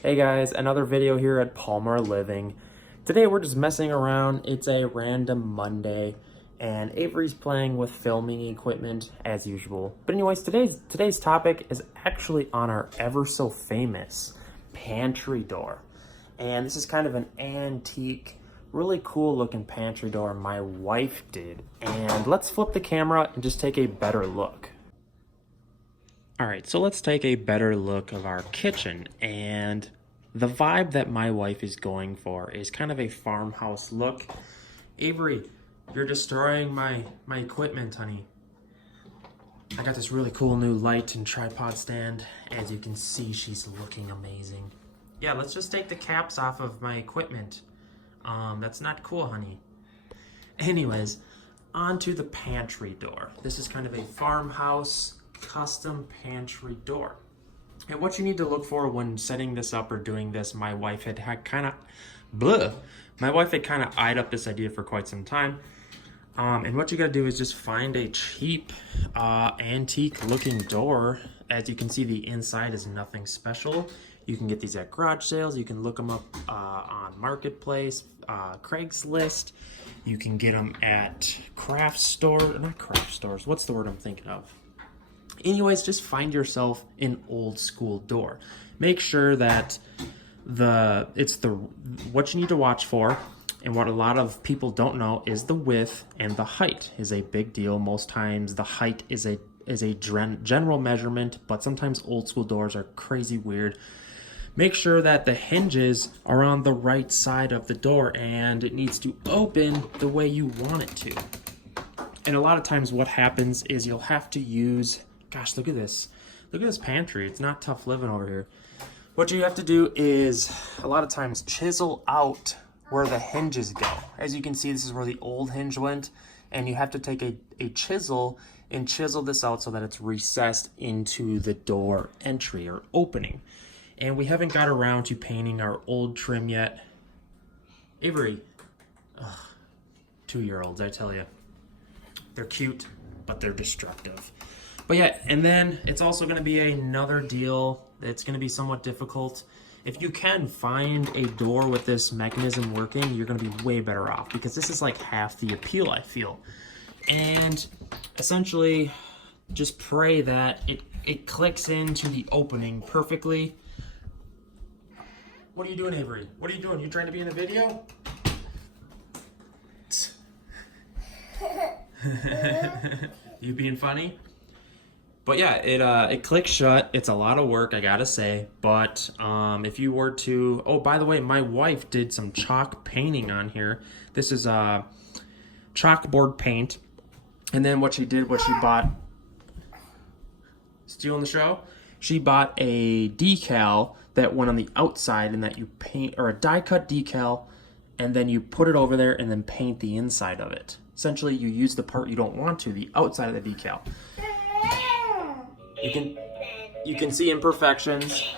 Hey guys, another video here at Palmer Living. Today we're just messing around. It's a random Monday and Avery's playing with filming equipment as usual. But anyways, today's topic is actually on our ever so famous pantry door. And this is kind of an antique, really cool looking pantry door my wife did. And let's flip the camera and just take a better look. All right, so let's take a better look of our kitchen, and the vibe that my wife is going for is kind of a farmhouse look. Avery, you're destroying my equipment, honey. I got this really cool new light and tripod stand. As you can see, she's looking amazing. Yeah, let's just take the caps off of my equipment. That's not cool, honey. Anyways, onto the pantry door. This is kind of a farmhouse custom pantry door. And what you need to look for when setting this up or doing this, my wife had kind of eyed up this idea for quite some time. And what you gotta do is just find a cheap, antique looking door. As you can see, the inside is nothing special. You can get these at garage sales. You can look them up on Marketplace, Craigslist. You can get them at not craft stores. What's the word I'm thinking of? Anyways, just find yourself an old school door. Make sure that what you need to watch for, and what a lot of people don't know, is the width and the height is a big deal. Most times the height is a general measurement, but sometimes old school doors are crazy weird. Make sure that the hinges are on the right side of the door and it needs to open the way you want it to. And a lot of times what happens is you'll have to use, gosh, look at this. Look at this pantry. It's not tough living over here. What you have to do is a lot of times chisel out where the hinges go. As you can see, this is where the old hinge went, and you have to take a chisel and chisel this out so that it's recessed into the door entry or opening. And we haven't got around to painting our old trim yet. Avery, 2-year-olds, I tell you. They're cute, but they're destructive. But yeah, and then it's also going to be another deal that's going to be somewhat difficult. If you can find a door with this mechanism working, you're going to be way better off, because this is like half the appeal, I feel. And essentially, just pray that it clicks into the opening perfectly. What are you doing, Avery? What are you doing? You trying to be in a video? You being funny? But yeah, it clicks shut. It's a lot of work, I gotta say. But if you were to, oh, by the way, my wife did some chalk painting on here. This is chalkboard paint. And then what she did was she bought, stealing the show? She bought a decal that went on the outside and that you paint, or a die cut decal, and then you put it over there and then paint the inside of it. Essentially, you use the part you don't want to, the outside of the decal. You can see imperfections.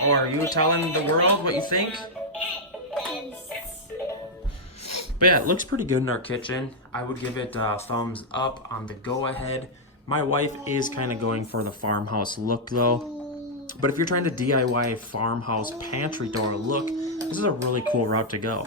Or are you telling the world what you think? But yeah, it looks pretty good in our kitchen. I would give it a thumbs up on the go ahead. My wife is kind of going for the farmhouse look though. But if you're trying to DIY a farmhouse pantry door look, this is a really cool route to go.